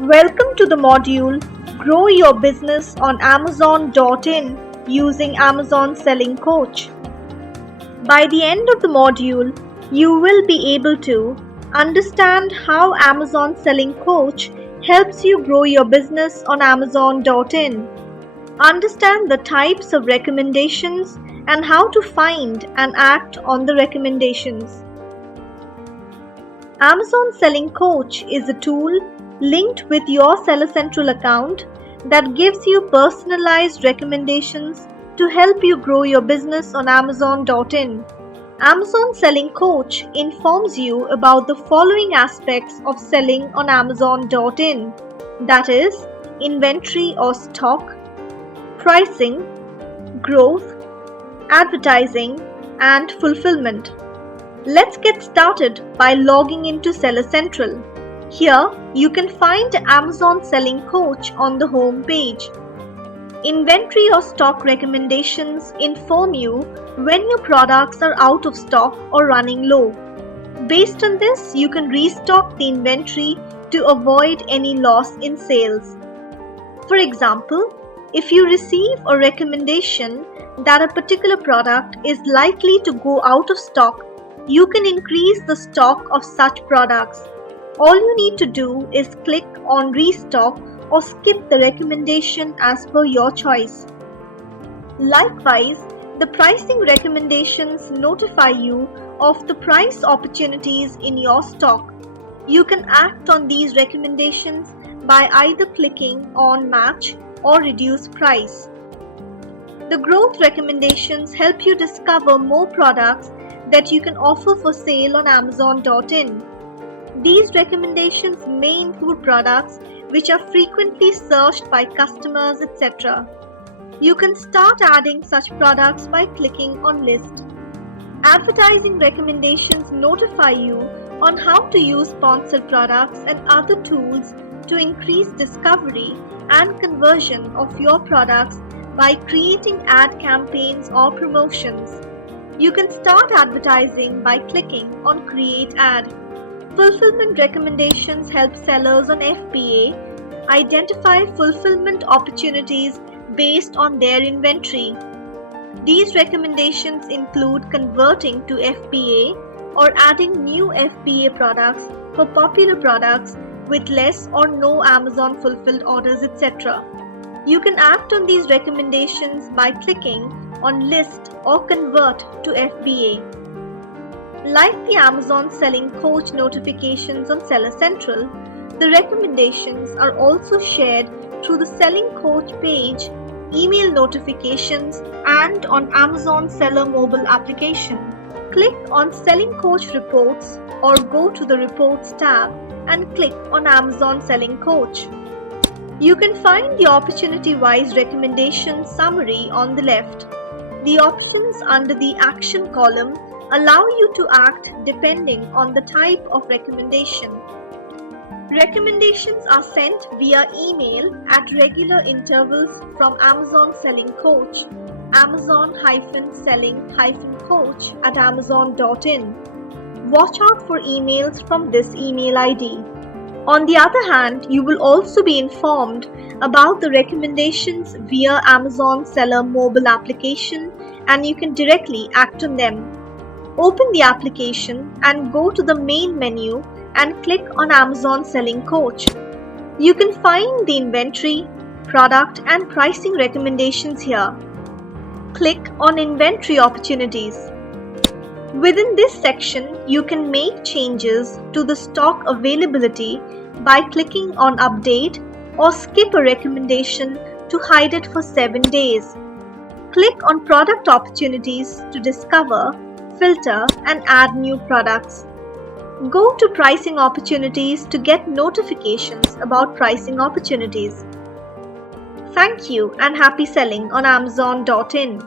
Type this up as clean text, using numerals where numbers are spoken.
Welcome to the module Grow Your Business on Amazon.in using Amazon Selling Coach. By the end of the module, you will be able to understand how Amazon Selling Coach helps you grow your business on Amazon.in, understand the types of recommendations and how to find and act on the recommendations. Amazon Selling Coach is a tool linked with your Seller Central account that gives you personalized recommendations to help you grow your business on Amazon.in. Amazon Selling Coach informs you about the following aspects of selling on Amazon.in, that is, inventory or stock, pricing, growth, advertising, and fulfillment. Let's get started by logging into Seller Central. Here, you can find Amazon Selling Coach on the home page. Inventory or stock recommendations inform you when your products are out of stock or running low. Based on this, you can restock the inventory to avoid any loss in sales. For example, if you receive a recommendation that a particular product is likely to go out of stock, you can increase the stock of such products. All you need to do is click on Restock or skip the recommendation as per your choice. Likewise, the pricing recommendations notify you of the price opportunities in your stock. You can act on these recommendations by either clicking on Match or Reduce Price. The growth recommendations help you discover more products that you can offer for sale on Amazon.in. These recommendations may include products which are frequently searched by customers, etc. You can start adding such products by clicking on List. Advertising recommendations notify you on how to use sponsored products and other tools to increase discovery and conversion of your products by creating ad campaigns or promotions. You can start advertising by clicking on Create Ad. Fulfillment recommendations help sellers on FBA identify fulfillment opportunities based on their inventory. These recommendations include converting to FBA or adding new FBA products for popular products with less or no Amazon fulfilled orders, etc. You can act on these recommendations by clicking on List or Convert to FBA. Like the Amazon Selling Coach notifications on Seller Central, the recommendations are also shared through the Selling Coach page, email notifications, and on Amazon Seller mobile application. Click on Selling Coach Reports or go to the Reports tab and click on Amazon Selling Coach. You can find the opportunity-wise recommendation summary on the left. The options under the Action column allow you to act depending on the type of recommendation. Recommendations are sent via email at regular intervals from Amazon Selling Coach, amazon-selling-coach@amazon.in. Watch out for emails from this email ID. On the other hand, you will also be informed about the recommendations via Amazon Seller mobile application, and you can directly act on them. Open the application and go to the main menu and click on Amazon Selling Coach. You can find the inventory, product, and pricing recommendations here. Click on Inventory Opportunities. Within this section, you can make changes to the stock availability by clicking on Update or skip a recommendation to hide it for 7 days. Click on Product Opportunities to discover, filter, and add new products. Go to Pricing Opportunities to get notifications about pricing opportunities. Thank you and happy selling on Amazon.in.